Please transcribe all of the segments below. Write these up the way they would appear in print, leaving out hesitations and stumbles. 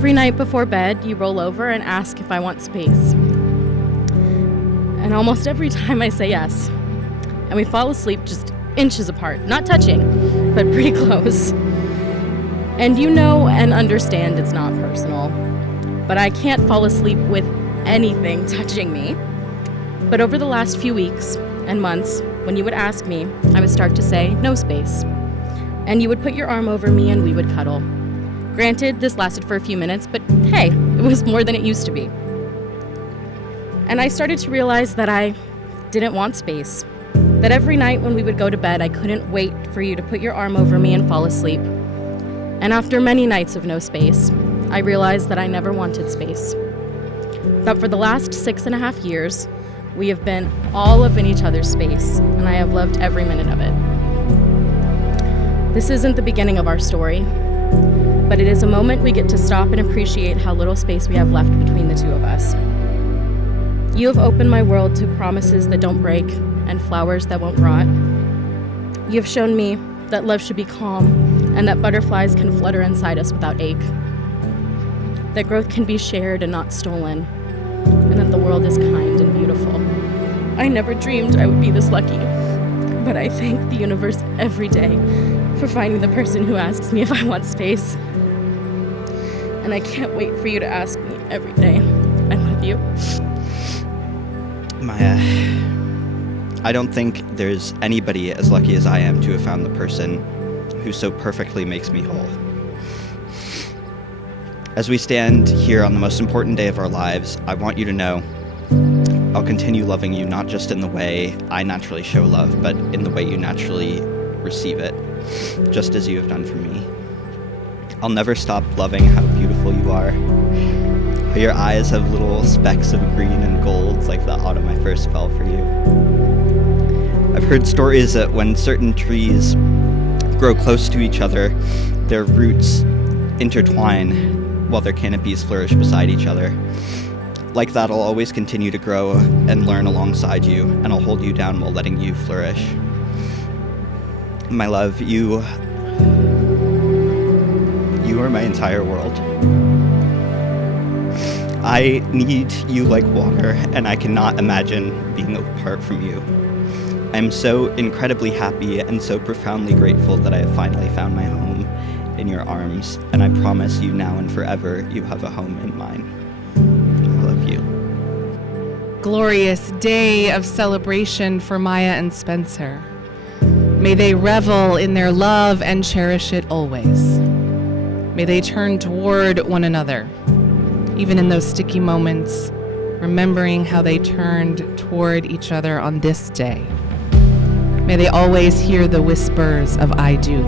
every night before bed, you roll over and ask if I want space. And almost every time I say yes. And we fall asleep just inches apart, not touching, but pretty close. And you know and understand it's not personal, but I can't fall asleep with anything touching me. But over the last few weeks and months, when you would ask me, I would start to say, no space. And you would put your arm over me and we would cuddle. Granted, this lasted for a few minutes, but hey, it was more than it used to be. And I started to realize that I didn't want space. That every night when we would go to bed, I couldn't wait for you to put your arm over me and fall asleep. And after many nights of no space, I realized that I never wanted space. But for the last 6.5 years, we have been all up in each other's space, and I have loved every minute of it. This isn't the beginning of our story, but it is a moment we get to stop and appreciate how little space we have left between the two of us. You have opened my world to promises that don't break and flowers that won't rot. You have shown me that love should be calm and that butterflies can flutter inside us without ache. That growth can be shared and not stolen, and that the world is kind and beautiful. I never dreamed I would be this lucky, but I thank the universe every day for finding the person who asks me if I want space. And I can't wait for you to ask me every day. I love you. Maya, I don't think there's anybody as lucky as I am to have found the person who so perfectly makes me whole. As we stand here on the most important day of our lives, I want you to know I'll continue loving you, not just in the way I naturally show love, but in the way you naturally receive it, just as you have done for me. I'll never stop loving how beautiful you are. How your eyes have little specks of green and gold like the autumn I first fell for you. I've heard stories that when certain trees grow close to each other, their roots intertwine while their canopies flourish beside each other. Like that, I'll always continue to grow and learn alongside you, and I'll hold you down while letting you flourish. My love, you are my entire world. I need you like water, and I cannot imagine being apart from you. I'm so incredibly happy and so profoundly grateful that I have finally found my home in your arms, and I promise you now and forever you have a home in mine. I love you. Glorious day of celebration for Maya and Spencer. May they revel in their love and cherish it always. May they turn toward one another, even in those sticky moments, remembering how they turned toward each other on this day. May they always hear the whispers of I do.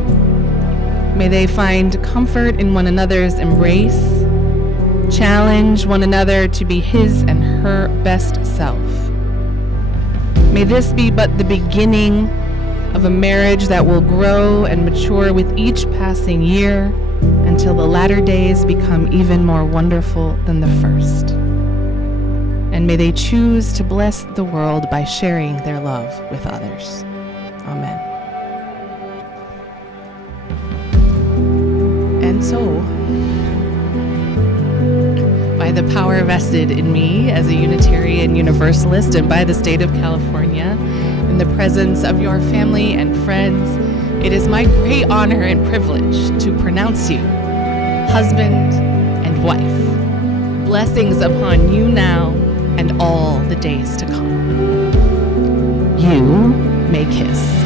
May they find comfort in one another's embrace, challenge one another to be his and her best self. May this be but the beginning of a marriage that will grow and mature with each passing year until the latter days become even more wonderful than the first. And may they choose to bless the world by sharing their love with others. Amen. And so, by the power vested in me as a Unitarian Universalist and by the state of California, in the presence of your family and friends, it is my great honor and privilege to pronounce you husband and wife. Blessings upon you now and all the days to come. You may kiss.